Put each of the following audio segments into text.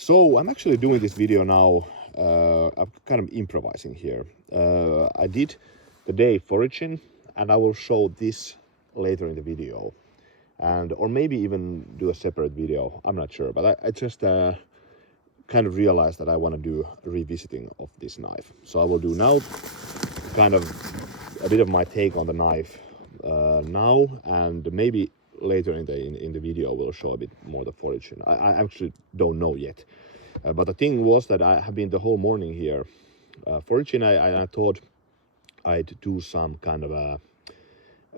So I'm actually doing this video now. I'm kind of improvising here. I did the day foraging, and I will show this later in the video, and or maybe even do a separate video. I'm not sure, but I just kind of realized that I want to do a revisiting of this knife. So I will do now kind of a bit of my take on the knife now, and maybe later in the video we'll show a bit more the foraging. I actually don't know yet, but the thing was that I have been the whole morning here foraging. I thought I'd do some kind of a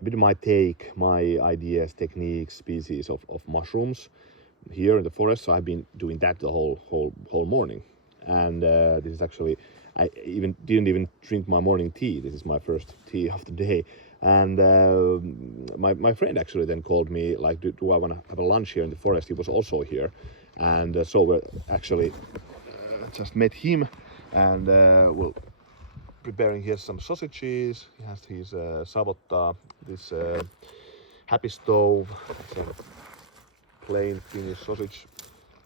bit of my take, my ideas, techniques, species of mushrooms here in the forest. So I've been doing that the whole morning, and this is actually, I didn't even drink my morning tea. This is my first tea of the day, and my friend actually then called me like, do I want to have a lunch here in the forest? He was also here, and so we're actually just met him, and we're preparing here some sausages. He has his savotta, this happy stove. It's a plain Finnish sausage.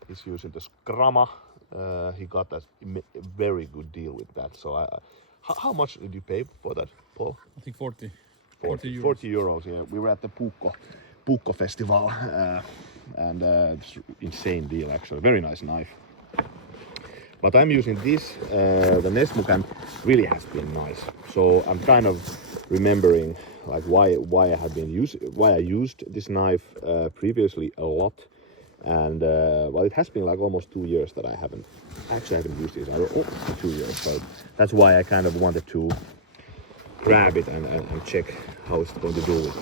He's using the skrama. He got a very good deal with that. So how much did you pay for that, Paul? I think 40 euros. 40 euros, yeah. We were at the Puukko festival, and it's insane deal actually. Very nice knife. But I'm using this, the Nessmuk, and really has been nice. So I'm kind of remembering like why I used this knife previously a lot. And well, it has been like almost 2 years that I haven't used this. 2 years, so that's why I kind of wanted to grab it and check how it's going to do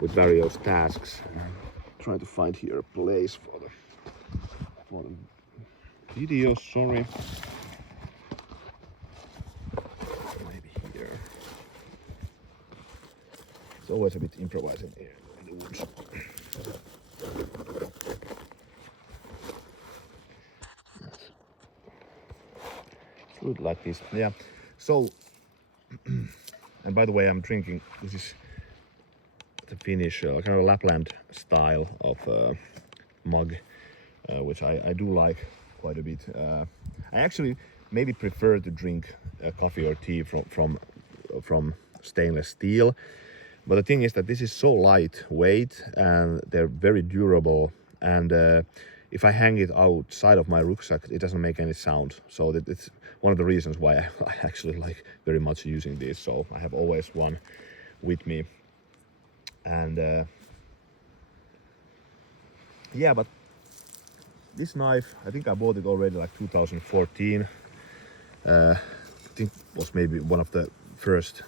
with various tasks. Trying to find here a place for the video. Sorry, maybe here. It's always a bit improvising here in the woods. Good like this, yeah. So, and by the way, I'm drinking. This is the Finnish kind of Lapland style of mug, which I do like quite a bit. I actually maybe prefer to drink coffee or tea from stainless steel, but the thing is that this is so lightweight and they're very durable, and if I hang it outside of my rucksack, it doesn't make any sound. So it's one of the reasons why I actually like very much using this. So I have always one with me, and yeah, but this knife, I think I bought it already like 2014. I think it was maybe one of the first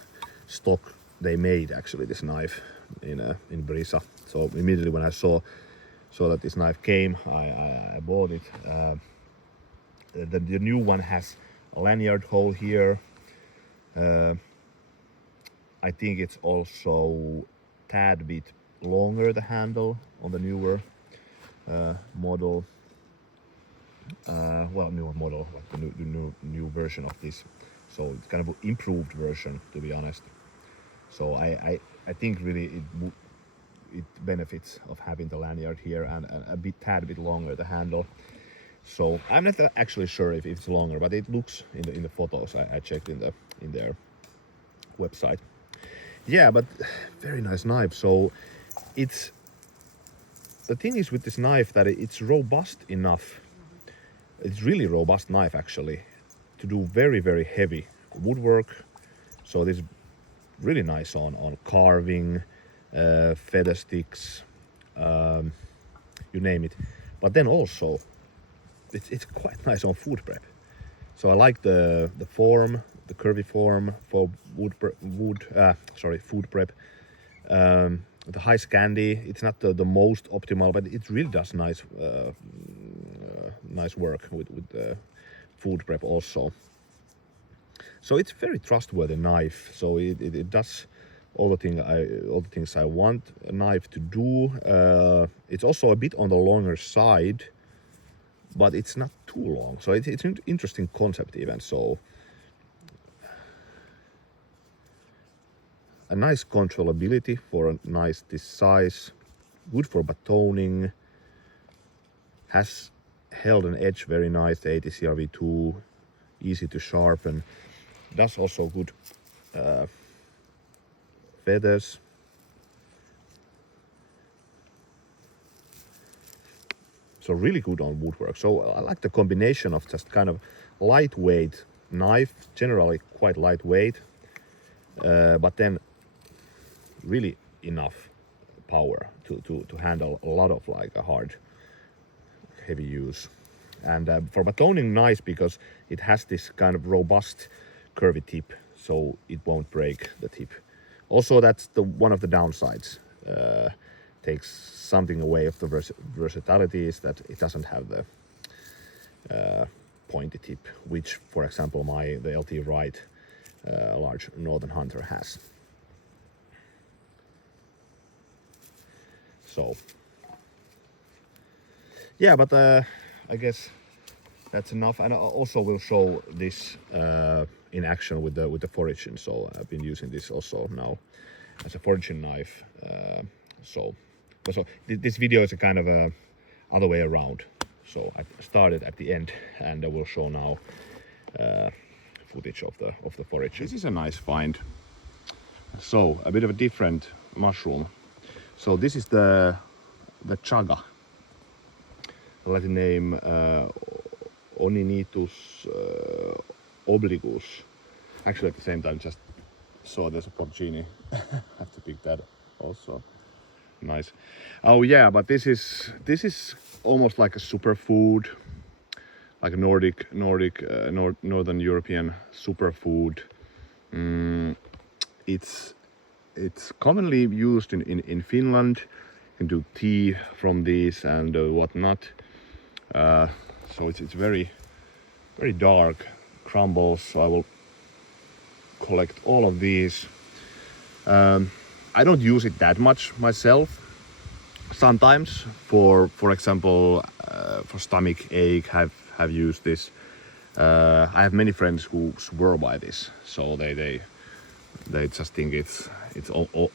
stock they made actually, this knife in Brisa. So immediately when I saw that this knife came, I bought it. The new one has a lanyard hole here. I think it's also tad bit longer, the handle on the newer model. Well, newer model, like the new version of this. So it's kind of an improved version, to be honest. So I think really it benefits of having the lanyard here and a tad bit longer the handle. So I'm not actually sure if it's longer, but it looks in the photos I checked in their website. Yeah, but very nice knife. So the thing is with this knife that it's robust enough. It's really robust knife actually to do very, very heavy woodwork. So this is really nice on carving, feather sticks, you name it. But then also it's quite nice on food prep. So I like the form, the curvy form for food prep. The high Scandi, it's not the most optimal, but it really does nice work with food prep also. So it's very trustworthy knife. So it does all the things I want a knife to do. It's also a bit on the longer side, but it's not too long. So it's an interesting concept even. So a nice controllability for a nice this size, good for batoning, has held an edge very nice. The 80 CRV2, easy to sharpen. Does also good feathers. So really good on woodwork. So I like the combination of just kind of lightweight knife, generally quite lightweight, but then really enough power to handle a lot of like a hard, heavy use. And for batoning, nice because it has this kind of robust curvy tip, so it won't break the tip. Also, that's one of the downsides. Takes something away of the versatility is that it doesn't have the pointy tip, which, for example, the LT Wright large Northern Hunter has. So yeah, but I guess that's enough, and I also will show this in action with the foraging. So I've been using this also now as a foraging knife. So this video is a kind of a other way around. So I started at the end, and I will show now footage of the foraging. This is a nice find. So a bit of a different mushroom. So this is the Chaga. The Latin name Oninitus obligus. Actually, at the same time, just saw there's a porcini. Have to pick that also. Nice. Oh yeah, but this is almost like a superfood, like a Northern European superfood. It's commonly used in Finland. You can do tea from these and whatnot. So it's very dark, crumbles. So I will collect all of these. I don't use it that much myself. Sometimes, for example, for stomach ache, have used this. I have many friends who swear by this, so they just think it's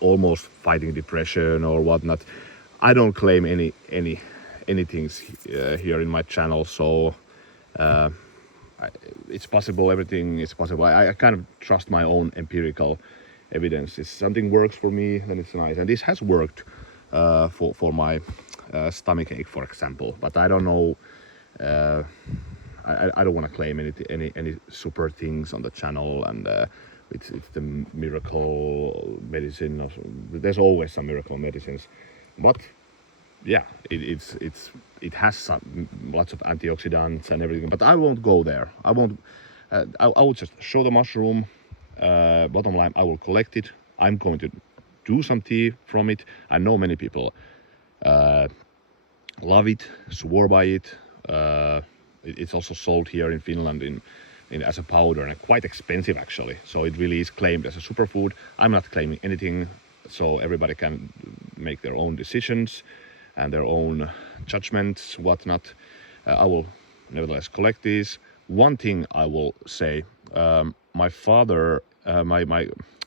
almost fighting depression or whatnot. I don't claim anything here in my channel, so it's possible. Everything is possible. I kind of trust my own empirical evidence. If something works for me, then it's nice, and this has worked for my stomach ache, for example. But I don't know. I don't want to claim any super things on the channel, and it's the miracle medicine. There's always some miracle medicines, but yeah, it has lots of antioxidants and everything. But I won't go there. I won't. I will just show the mushroom. Bottom line, I will collect it. I'm going to do some tea from it. I know many people love it, swear by it. It's also sold here in Finland as a powder, and quite expensive actually. So it really is claimed as a superfood. I'm not claiming anything, so everybody can make their own decisions and their own judgments, whatnot. I will nevertheless collect these. One thing I will say, my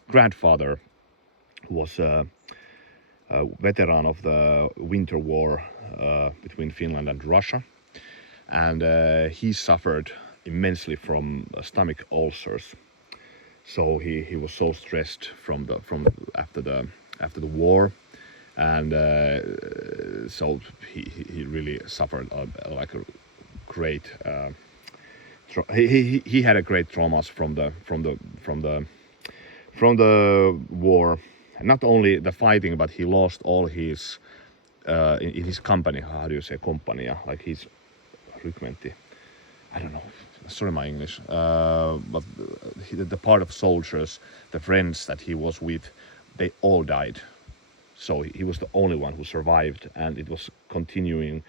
grandfather was a veteran of the winter war between Finland and Russia, and he suffered immensely from stomach ulcers. So he was so stressed after the war, and so he really suffered like a great. He had a great traumas from the war. Not only the fighting, but he lost all his in his company. How do you say company? Like his rykmenti. I don't know. Sorry, my English. But the part of soldiers, the friends that he was with, they all died. So he was the only one who survived, and it was continuing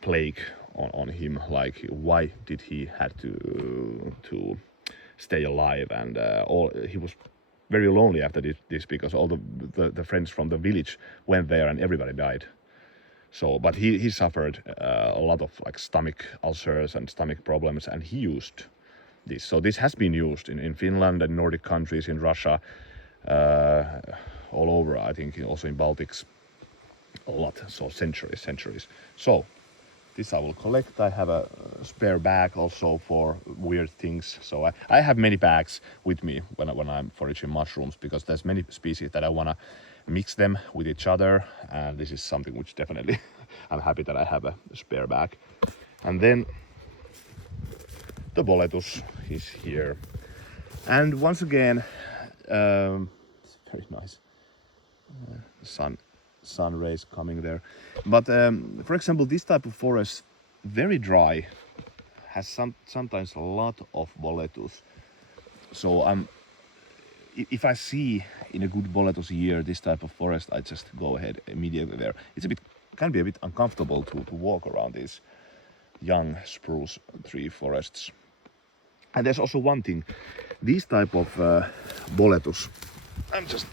plague on him. Like, why did he had to stay alive? And he was very lonely after this because all the friends from the village went there and everybody died. So, but he suffered a lot of like stomach ulcers and stomach problems, and he used this. So this has been used in Finland and Nordic countries, in Russia, all over. I think also in Baltics, a lot. So centuries. So this I will collect. I have a spare bag also for weird things. So I have many bags with me when I'm foraging mushrooms, because there's many species that I want to mix them with each other, and this is something which definitely I'm happy that I have a spare bag. And then the Boletus is here, and once again it's very nice sun rays coming there. But for example, this type of forest, very dry, has sometimes a lot of Boletus. So if I see in a good Boletus year this type of forest, I just go ahead immediately there. It's can be a bit uncomfortable to walk around these young spruce tree forests. And there's also one thing, these type of Boletus, I'm just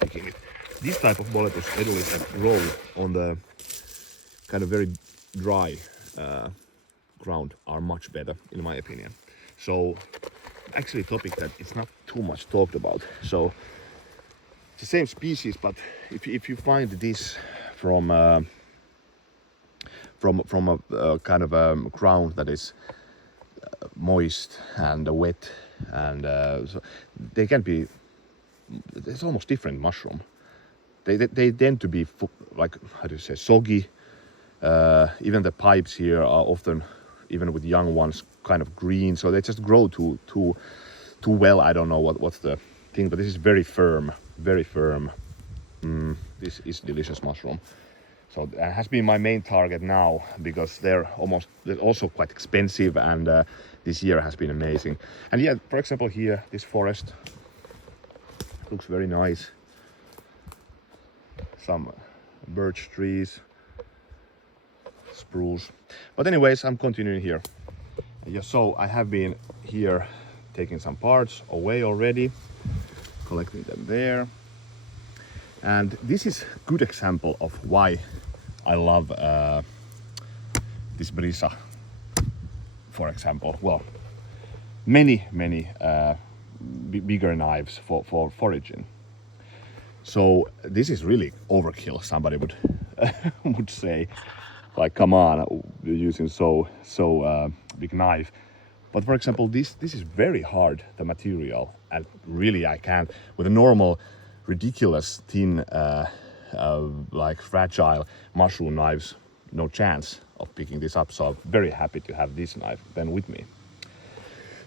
picking it. This type of Boletus edulis that grow on the kind of very dry ground are much better, in my opinion. So actually a topic that it's not too much talked about. So it's the same species, but if you find this from a kind of ground that is moist and wet, and so they can be, it's almost different mushroom. They tend to be like, how do you say, soggy. Even the pipes here are often, even with young ones, kind of green. So they just grow too well. I don't know what's the thing, but this is very firm, very firm. This is delicious mushroom. So that has been my main target now, because they're also quite expensive, and this year has been amazing. And yeah, for example, here this forest looks very nice. Some birch trees, spruce. But anyways, I'm continuing here. Yeah, so I have been here taking some parts away already, collecting them there. And this is a good example of why I love this Brisa, for example. Well, many bigger knives for foraging. So this is really overkill, somebody would would say. Like, come on, you're using so big knife. But for example, this is very hard, the material, and really I can't, with a normal, ridiculous thin, like fragile mushroom knives, no chance of picking this up. So I'm very happy to have this knife then with me.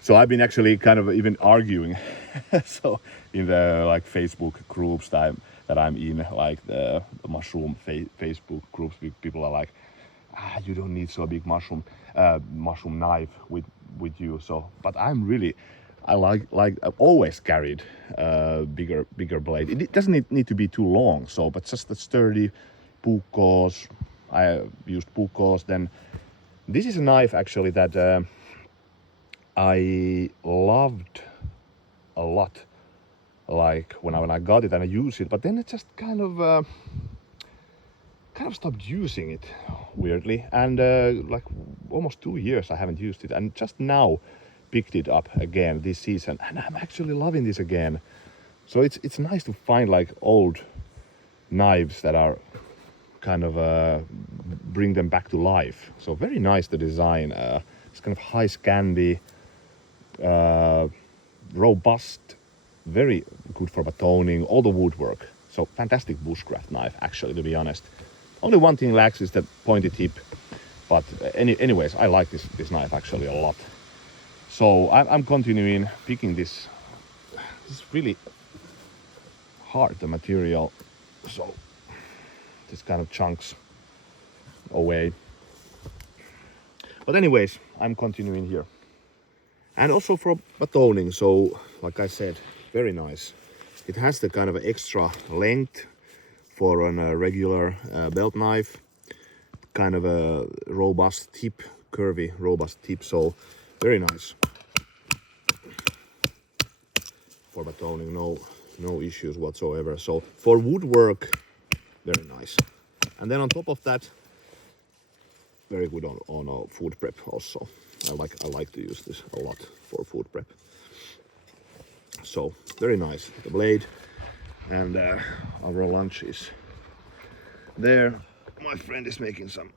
So I've been actually kind of even arguing, so in the like Facebook groups that I'm in, like the mushroom Facebook groups, people are like, you don't need so big mushroom knife with you. So, but I'm really, I I've always carried bigger blade. It doesn't need to be too long. So, but just the sturdy puukkoos. I used puukkoos. Then this is a knife actually that I loved a lot. Like when I got it and I used it, but then it just kind of stopped using it weirdly, and like almost 2 years I haven't used it, and just now picked it up again this season, and I'm actually loving this again. So it's nice to find like old knives that are kind of bring them back to life. So very nice, the design. It's kind of high Scandi, robust, very good for batoning, all the woodwork. So fantastic bushcraft knife, actually, to be honest. Only one thing lacks is the pointy tip, but anyways, I like this knife actually a lot. So I'm continuing picking this. This is really hard, the material. So this kind of chunks away. But anyways, I'm continuing here. And also for batoning, so like I said, very nice. It has the kind of extra length for a regular belt knife, kind of a robust tip, curvy, robust tip, so very nice. For batoning, no issues whatsoever. So for woodwork, very nice. And then on top of that, very good on food prep also. I like to use this a lot for food prep. So very nice, the blade, and our lunch is there. My friend is making some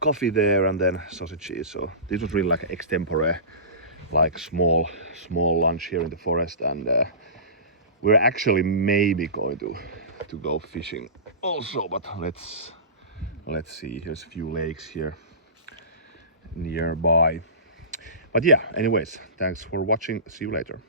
coffee there and then sausages. So this was really like an extempore, like small lunch here in the forest, and we're actually maybe going to go fishing also, but let's see. Here's a few lakes here nearby. But yeah, anyways, thanks for watching. See you later.